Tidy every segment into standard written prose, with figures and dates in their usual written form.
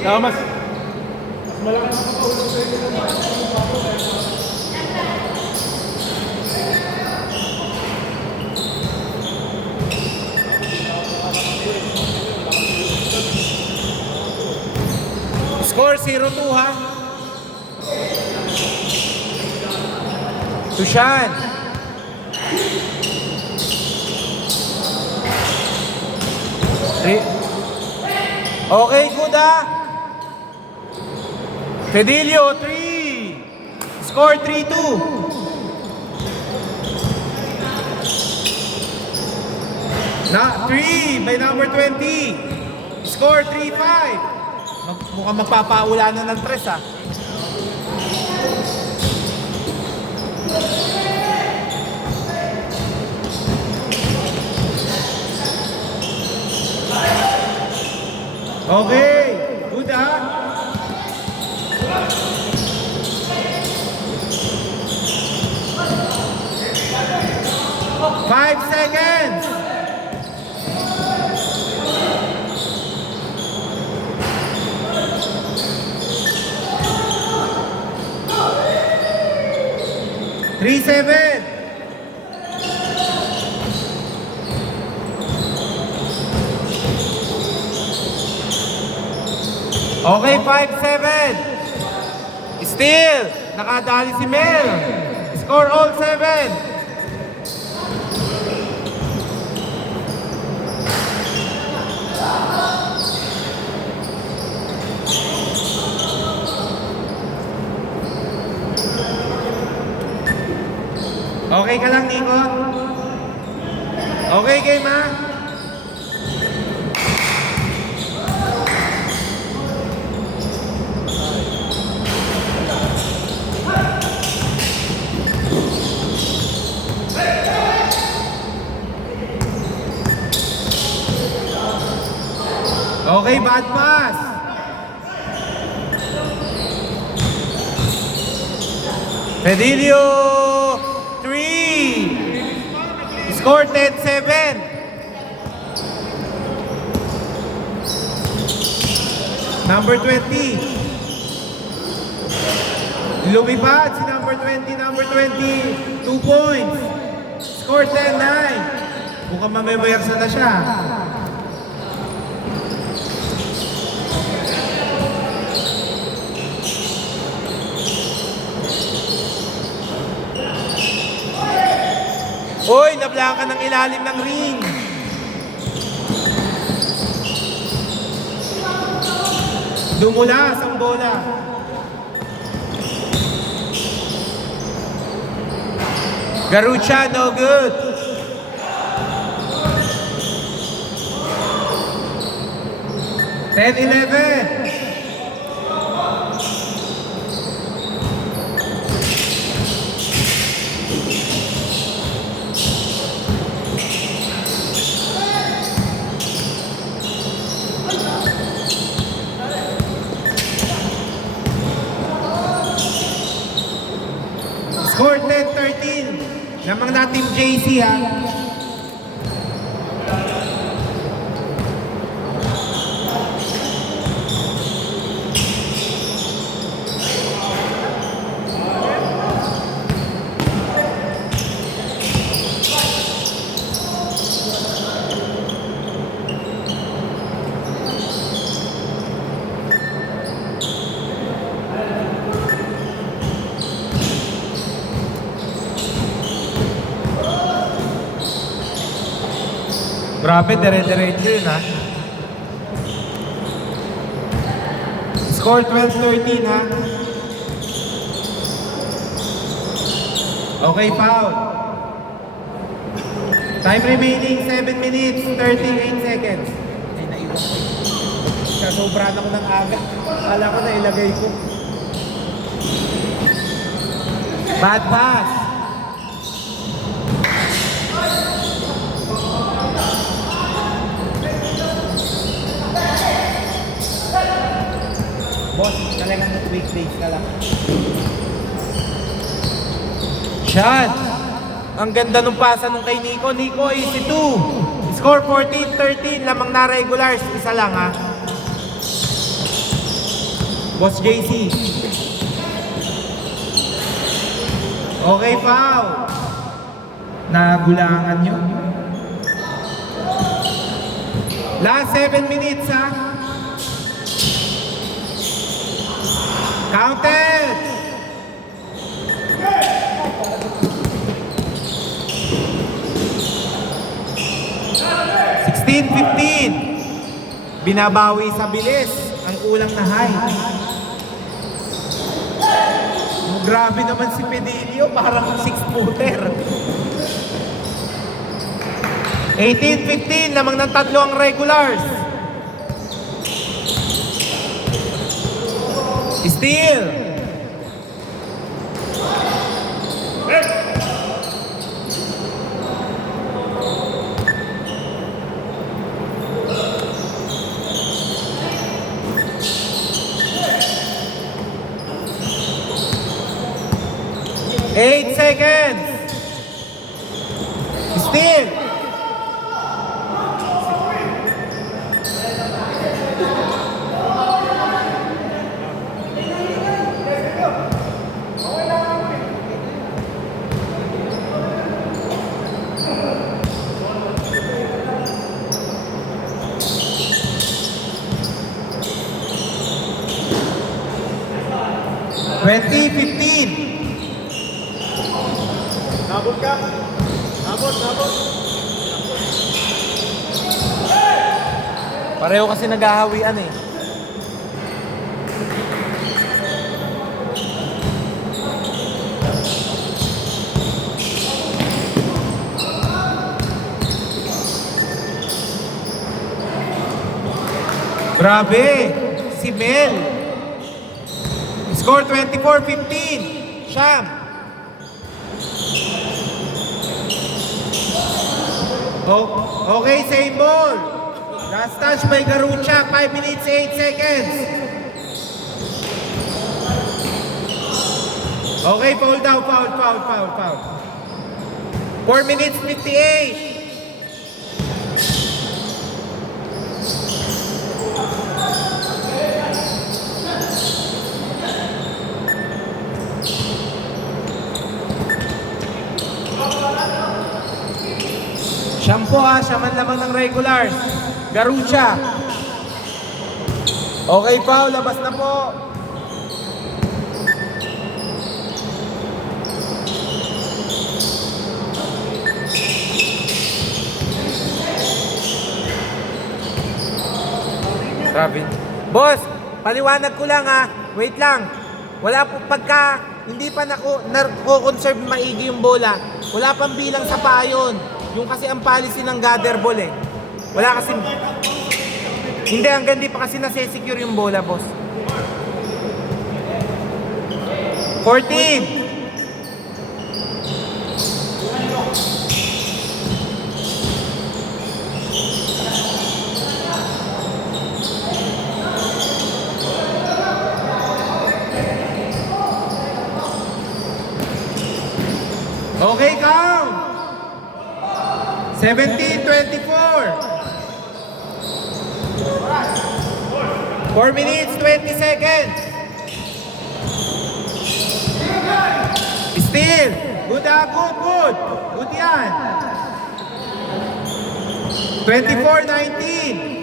Mas malaki ang pagkaulit sa inyo naman. Score 0-2 ha. Tushan. Okay, good ha. Fedilio, 3. Score 3-2. Na 3 by number 20. Score 3-5. Mukhang magpapaulanan ng tres ha. Okay, good ha. Five seconds. Three, 7. Okay, 5-7. Still, nakadali si Mel. Score all 7. Okay ka lang, Nico? Okay, game ha? Okay, bad pass. Fedilio, 3. Score 10-7. Number 20. Lumipad si number 20, number 20. 2 points. Score 10-9. Mukhang mamimayarsa na siya. Hoy, nablankan ng ilalim ng ring. Dumula ang bola. Garucha, no good. Ten, 11. Score 10-13. Lamang na Team JC ha. Grabe, dire-diretso yun ha. Score 12-13 ha. Okay, foul. Time remaining 7 minutes, 38 seconds. Ay, naiwan ko. Kasobrahan ako ng aga. Kala ko na ilagay ko. Bad pass. Boss, talagang weekdays ka lang. Shot! Ang ganda nung pasa nung kay Nico. Nico, easy 2. Score 14-13. Lamang na regulars. Isa lang ha. Boss JC. Okay, foul. Nagulangan nyo. Last 7 minutes, ha? Counted! 16-15. Binabawi sa bilis ang kulang na high. Grabe naman si Pedilio, parang 6-footer. 18-15, lamang ng tatlo ang regulars. Steal. Eight seconds. Steal. Twenty 15. Nabot ka. Nabot. Pareho kasi naghahawian eh. Grabe! Si Mel. Score 24-15. Siyam. Okay, same ball. Last touch by Garucha, 5 minutes, 8 seconds. Okay, foul daw, foul. 4 minutes, 58. Shampoo siya man lamang ng regulars. Garucha. Okay, foul, labas na po. Grabe. Boss, paliwanag ko lang ha. Wait lang. Wala po pagka hindi pa nako-conserve maigi yung bola. Wala pang bilang sa payon. Yung kasi ang policy ng gather ball eh. Wala kasi... Hindi, hanggang di pa kasi nase-secure yung bola, boss. 14! Okay, count! 17-24. 4 minutes, 20 seconds. Still. Good, good. Good yan. 24-19.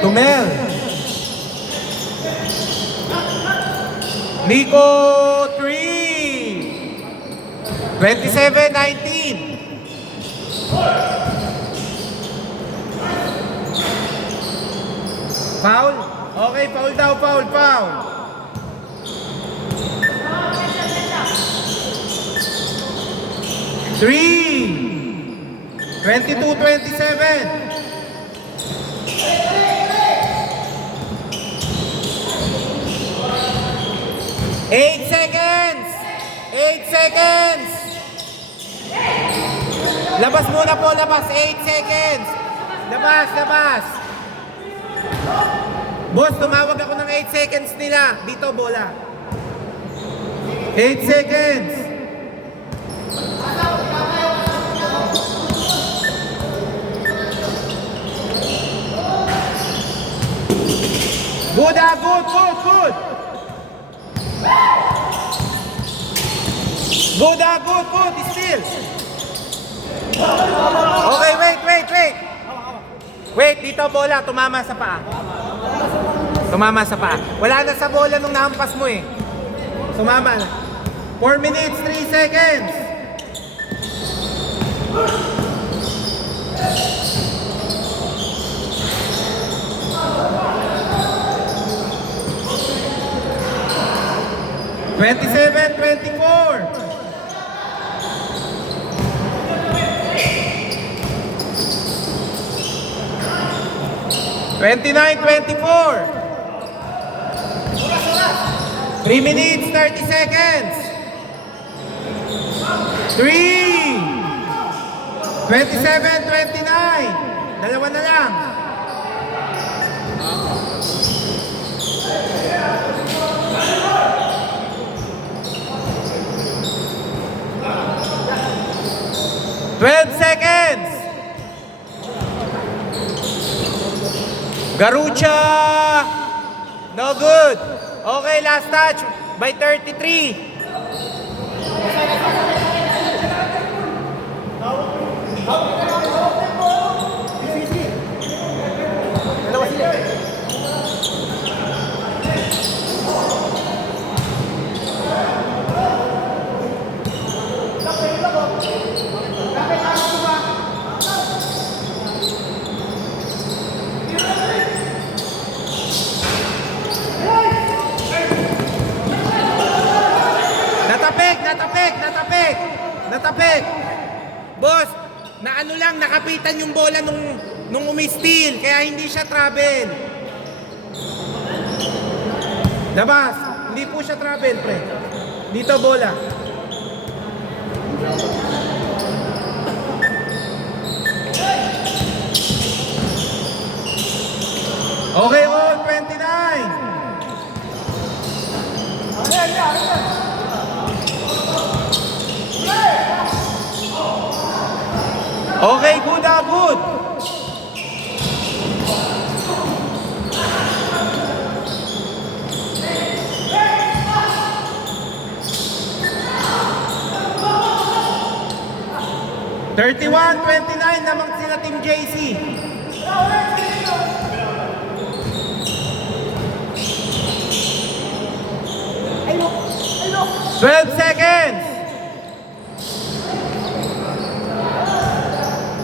Tumel. Nico 3. 27-19. Foul? Okay, foul daw, foul. 3. 22-27. 8 seconds! 8 seconds! Labas muna po, labas. 8 seconds! Labas! Boss, tumawag ako ng 8 seconds nila. Dito, bola. 8 seconds! Wait, dito bola, tumama sa paa. Tumama sa paa. Wala na sa bola nung nahampas mo eh. Tumama na. 4 minutes, 3 seconds. Twenty-seven, 24. 29-24. 3 minutes, 30 seconds. 3. 27-29. Dalawa na lang. Twelve seconds. Garucha! No good. Okay, last touch by 33. Natapik! Boss, na ano lang, nakapitan yung bola nung umistil, kaya hindi siya travel. Labas, hindi po siya travel, pre. Dito bola. Okay, all 29. Okay, good, good. Thirty-one, 29 namang sila Team JC. 12 seconds.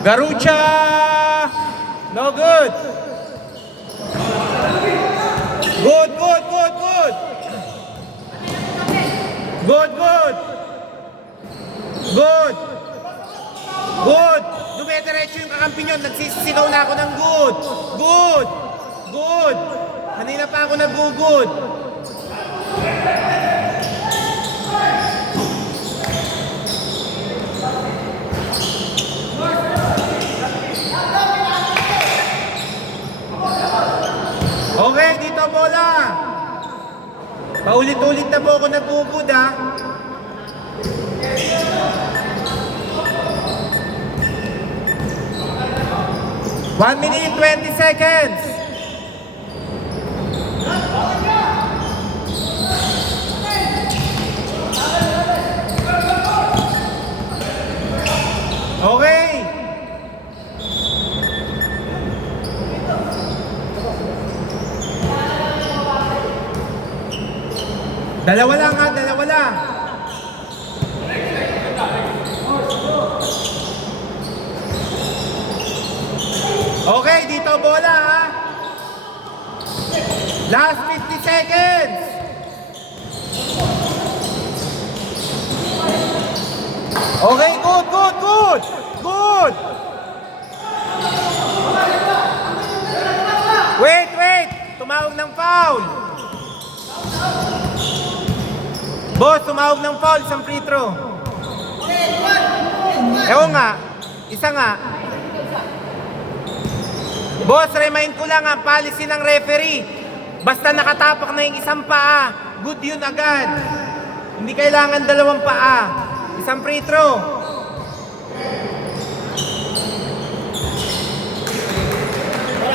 Garucha! No good. Good. Dumediretso yung kakampi nyo. Nagsisigaw na ako ng good. Good. Kanina pa ako nag-good. Okay, dito bola. Paulit-ulit na po ako nag-good ha. One minute, 20 seconds. Okay. Dalawa lang. Okay, dito bola ha. Last 50 seconds. Okay, good. Wait. Tumawag ng foul. Boss, tumawag ng foul, isang free throw. Ewan nga, isa nga. Boss, remind ko lang ang policy ng referee. Basta nakatapak na yung isang paa, good yun agad. Hindi kailangan dalawang paa. Isang free throw.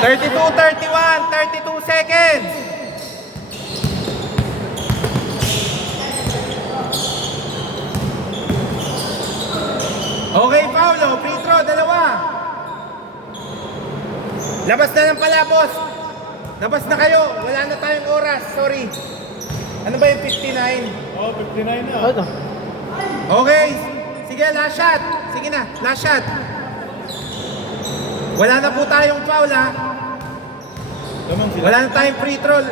(32, 31, 32 seconds. Okay, Paulo, free throw, dalawa. Labas na lang pala, boss. Labas na kayo. Wala na tayong oras. Sorry. Ano ba yung 59? Oh, 59 na. Ano? Okay. Sige, last shot. Sige na, last shot. Wala na po tayong foul, ha? Lamang sila. Wala na tayong free throw.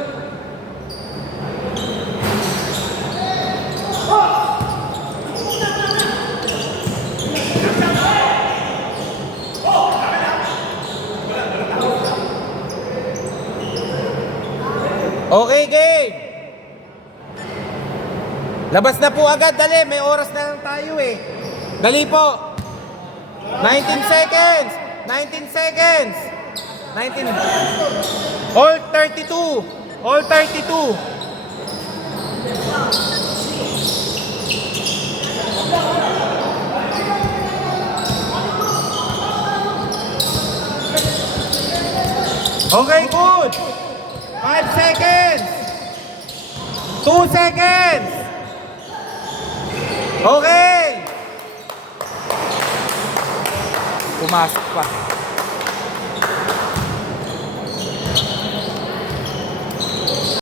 Okay, game. Labas na po agad, dali. May oras na lang tayo eh. Dali po. 19 seconds. 19 seconds. 19. All 32. All 32. Okay, good. 5 seconds. 2 seconds. Okay. Pumasok pa.